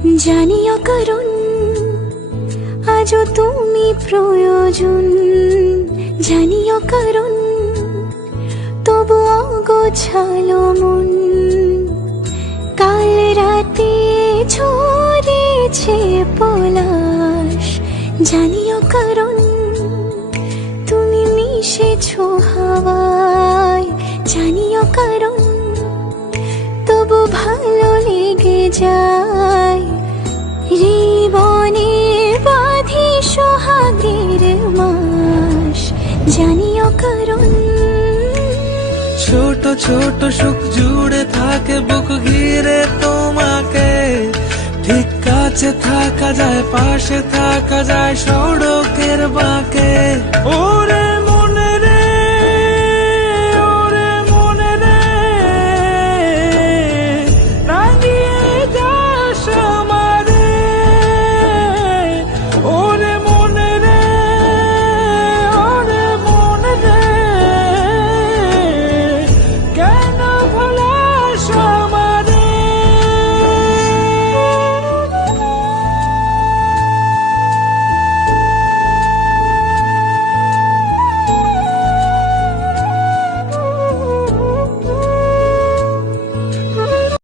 জানিও কারণ আজও তুমি প্রয়োজন, জানিও কারণ তবু অগোছালো মন। কাল রাতে ঝরেছে পলাশ, জানিও কারণ তুমি মিশেছো হাওয়ায়, জানিও কারণ তবু ভালো লেগে যায়। জীবনে বাঁধি সোহাগের মাস, জানিও কারণ ছোট ছোট সুখ জুড়ে থাকে বুক ঘিরে তোমাকে। ঠিক কাছে থাকা যায়, পাশে থাকা যায় সড়কের বাঁকে। ওরে